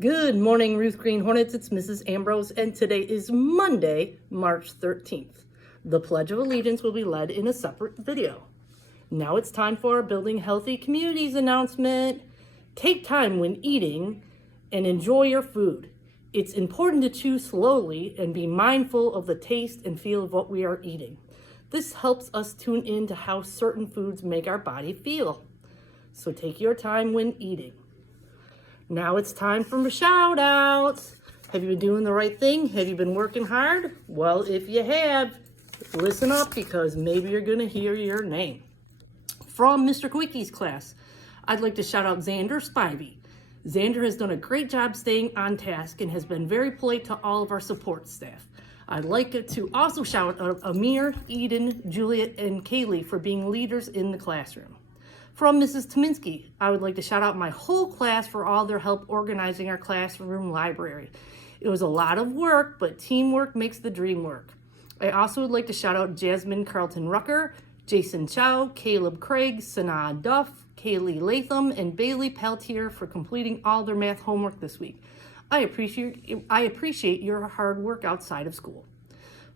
Good morning, Ruth Green Hornets. It's Mrs. Ambrose, and today is Monday, March 13th. The Pledge of Allegiance will be led in a separate video. Now it's time for our Building Healthy Communities announcement. Take time when eating and enjoy your food. It's important to chew slowly and be mindful of the taste and feel of what we are eating. This helps us tune in to how certain foods make our body feel. So take your time when eating. Now it's time for my shout outs. Have you been doing the right thing? Have you been working hard? Well, if you have, listen up because maybe you're going to hear your name. From Mr. Quicky's class, I'd like to shout out Xander Spivey. Xander has done a great job staying on task and has been very polite to all of our support staff. I'd like to also shout out Amir, Eden, Juliet, and Kaylee for being leaders in the classroom. From Mrs. Tominski, I would like to shout out my whole class for all their help organizing our classroom library. It was a lot of work, but teamwork makes the dream work. I also would like to shout out Jasmine Carlton Rucker, Jason Chow, Caleb Craig, Sanaa Duff, Kaylee Latham, and Bailey Peltier for completing all their math homework this week. I appreciate your hard work outside of school.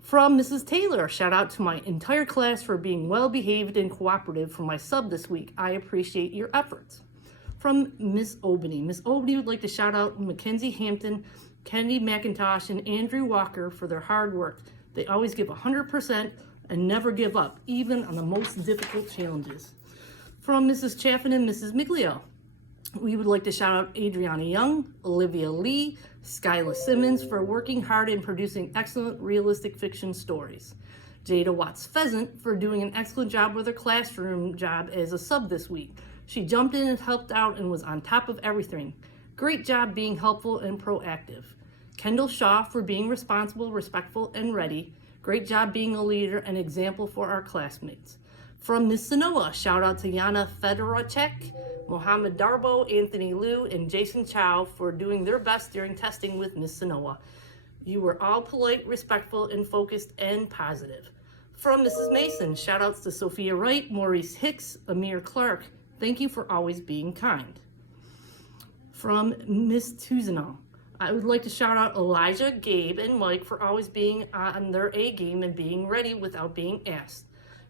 From Mrs. Taylor, shout out to my entire class for being well behaved and cooperative for my sub this week. I appreciate your efforts. From Miss Obany. Miss Obany would like to shout out Mackenzie Hampton, Kennedy McIntosh, and Andrew Walker for their hard work. They always give 100% and never give up, even on the most difficult challenges. From Mrs. Chaffin and Mrs. Miglio, we would like to shout out Adriana Young, Olivia Lee, Skyla Simmons for working hard and producing excellent realistic fiction stories. Jada Watts Pheasant for doing an excellent job with her classroom job as a sub this week. She jumped in and helped out and was on top of everything. Great job being helpful and proactive. Kendall Shaw for being responsible, respectful, and ready. Great job being a leader and example for our classmates. From Miss Sanoa, shout out to Yana Fedoracek, Mohammed Darbo, Anthony Liu, and Jason Chow for doing their best during testing with Miss Sanoa. You were all polite, respectful, and focused and positive. From Mrs. Mason, shout outs to Sophia Wright, Maurice Hicks, Amir Clark. Thank you for always being kind. From Miss Tuzano, I would like to shout out Elijah, Gabe, and Mike for always being on their A game and being ready without being asked.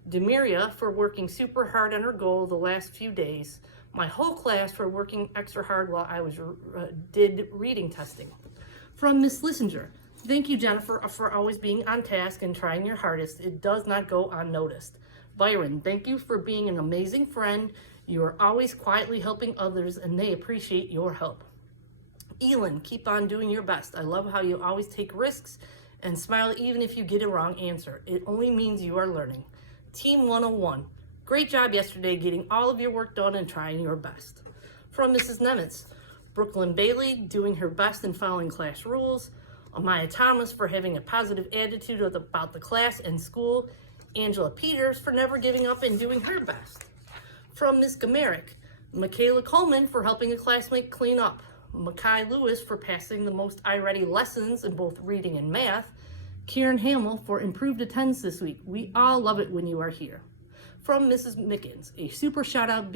Demiria for working super hard on her goal the last few days. My whole class for working extra hard while I did reading testing. From Miss Lissinger, thank you, Jennifer, for always being on task and trying your hardest. It does not go unnoticed. Byron, thank you for being an amazing friend. You are always quietly helping others and they appreciate your help. Elin, keep on doing your best. I love how you always take risks and smile even if you get a wrong answer. It only means you are learning. Team 101, great job yesterday getting all of your work done and trying your best. From Mrs. Nemitz, Brooklyn Bailey doing her best and following class rules. Amaya Thomas for having a positive attitude about the class and school. Angela Peters for never giving up and doing her best. From Ms. Gamerick, Michaela Coleman for helping a classmate clean up. Makai Lewis for passing the most iReady lessons in both reading and math. Kieran Hamill for improved attendance this week. We all love it when you are here. From Mrs. Mickens, a super shout out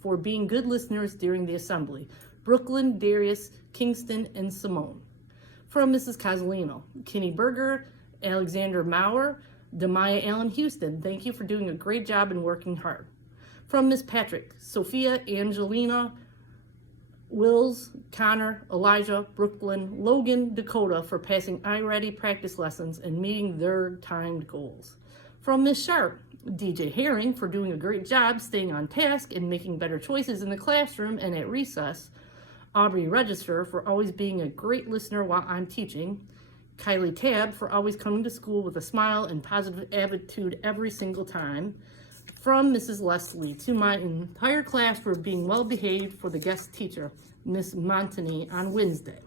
for being good listeners during the assembly. Brooklyn, Darius, Kingston, and Simone. From Mrs. Casalino, Kenny Berger, Alexander Maurer, Demaya Allen Houston, thank you for doing a great job and working hard. From Miss Patrick, Sophia, Angelina, Wills, Connor, Elijah, Brooklyn, Logan, Dakota for passing iReady practice lessons and meeting their timed goals. From Miss Sharp, DJ Herring for doing a great job staying on task and making better choices in the classroom and at recess. Aubrey Register for always being a great listener while I'm teaching. Kylie Tab for always coming to school with a smile and positive attitude every single time. From Mrs. Leslie to my entire class for being well behaved for the guest teacher, Miss Montany, on Wednesday.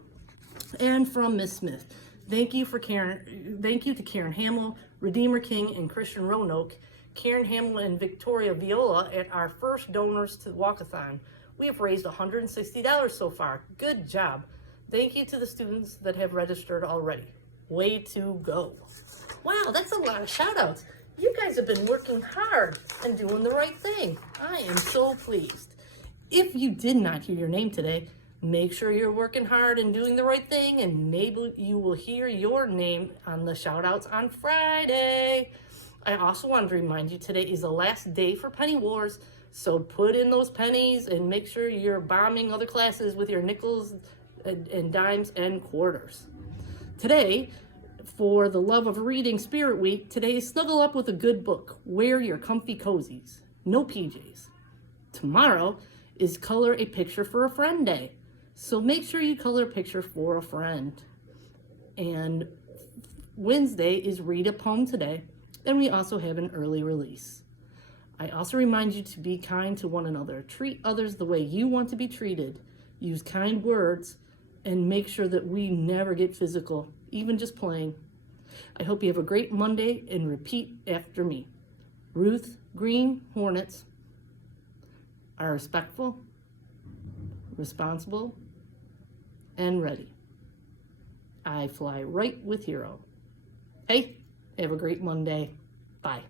And from Miss Smith, thank you to Karen Hamill, Redeemer King, and Christian Roanoke, Karen Hamill and Victoria Viola at our first donors to the walkathon. We have raised $160 so far. Good job. Thank you to the students that have registered already. Way to go. Wow, that's a lot of shout outs. You guys have been working hard and doing the right thing. I am so pleased. If you did not hear your name today, Make sure you're working hard and doing the right thing, and maybe you will hear your name on the shout outs on Friday. I also wanted to remind you today is the last day for Penny Wars, so put in those pennies and make sure you're bombing other classes with your nickels and dimes and quarters. Today, for the Love of Reading Spirit Week, today is snuggle up with a good book. Wear your comfy cozies. No PJs. Tomorrow is Color a Picture for a Friend Day. So make sure you color a picture for a friend. And Wednesday is Read a Poem Today. And we also have an early release. I also remind you to be kind to one another. Treat others the way you want to be treated. Use kind words and make sure that we never get physical, even just playing. I hope you have a great Monday and repeat after me. Ruth Green Hornets are respectful, responsible, and ready. I fly right with Hero. Hey, have a great Monday. Bye.